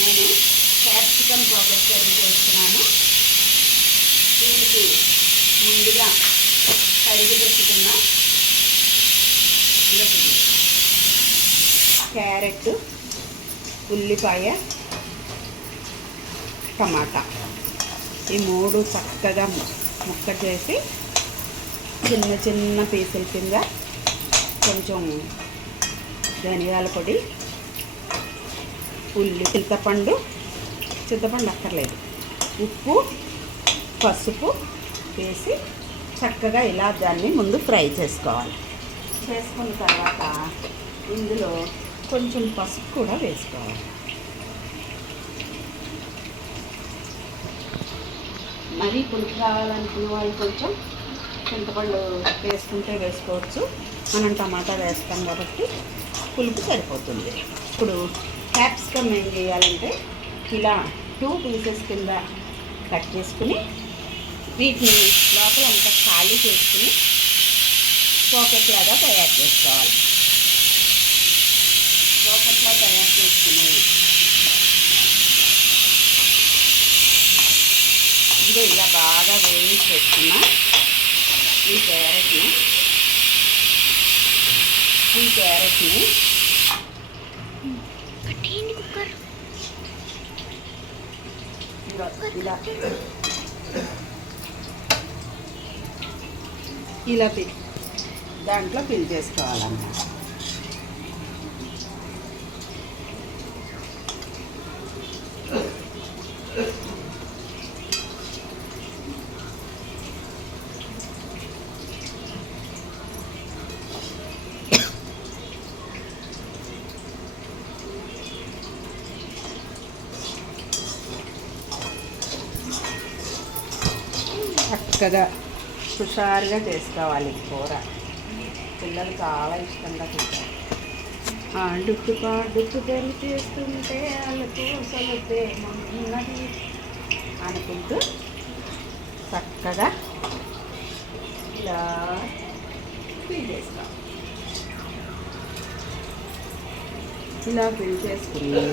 నేను capsicum pocket curry చేస్తున్నాను. దీనికి ముందుగా కడిగి పెట్టుకున్న క్యారెట్, ఉల్లిపాయ, టమాటా ఈ మూడు చక్కగా ముక్క చేసి చిన్న చిన్న పీసుల కింద కొంచెం ధనియాల పొడి, చింతపండు అక్కర్లేదు, ఉప్పు, పసుపు వేసి చక్కగా ఇలా దాన్ని ముందు ఫ్రై చేసుకోవాలి. చేసుకున్న తర్వాత ఇందులో కొంచెం పసుపు కూడా వేసుకోవాలి. మరీ పులుపు కావాలనుకున్న వాళ్ళు కొంచెం చింతపండు వేసుకుంటే వేసుకోవచ్చు. మనం టమాటా వేస్తాం కాబట్టి పులుపు సరిపోతుంది. ఇప్పుడు క్యాప్సికమ్ ఏం చేయాలంటే ఇలా 2 పీసెస్ కింద కట్ చేసుకుని వీటిని లోపల అంతా ఖాళీ చేసుకుని పాకెట్ లాగా తయారు చేసుకోవాలి. పాకెట్లా తయారు చేసుకుని ఇదిగో ఇలా బాగా వేయించి పెట్టుకున్న ఈ క్యారెట్ని ఇలా దాంట్లో ఫిల్ చేసుకోవాలన్నమాట. చక్కగా హుషారుగా చేసుకోవాలి కూర. పిల్లలు చాలా ఇష్టంగా తింటారు. డుక్కు పెళ్లి చేస్తుంటే వాళ్ళకు సొలితే ఉన్నది అనుకుంటూ చక్కగా ఇలా ఫిల్ చేసుకోవాలి. ఇలా ఫిల్ చేసుకుని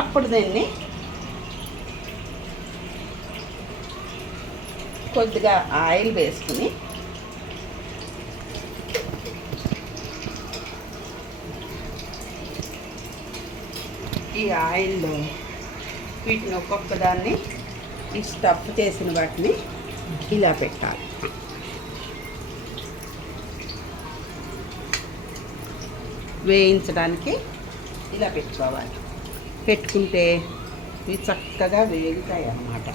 అప్పుడు దీన్ని కొద్దిగా ఆయిల్ వేసుకుని ఈ ఆయిల్లో వీటిని ఒక్కొక్క దాన్ని ఈ స్టఫ్ చేసిన వాటిని ఇలా పెట్టాలి. వేయించడానికి ఇలా పెట్టుకోవాలి. పెట్టుకుంటే ఇవి చక్కగా వేగుతాయి అన్నమాట.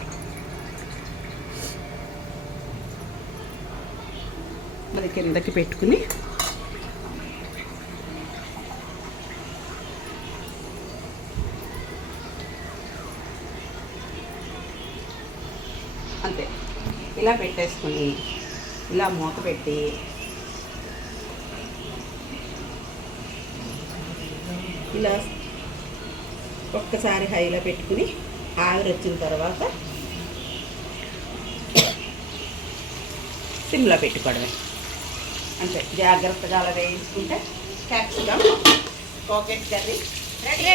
మరి కిందకి పెట్టుకుని అంతే ఇలా పెట్టేసుకుని ఇలా మూత పెట్టి ఇలా ఒక్కసారి హైలో పెట్టుకుని ఆవిరి వచ్చిన తర్వాత సిమ్లో పెట్టుకోవడమే. అంతే జాగ్రత్తగా అలా వేయించుకుంటే క్యాప్సికమ్ పాకెట్ కర్రీ రెడీ.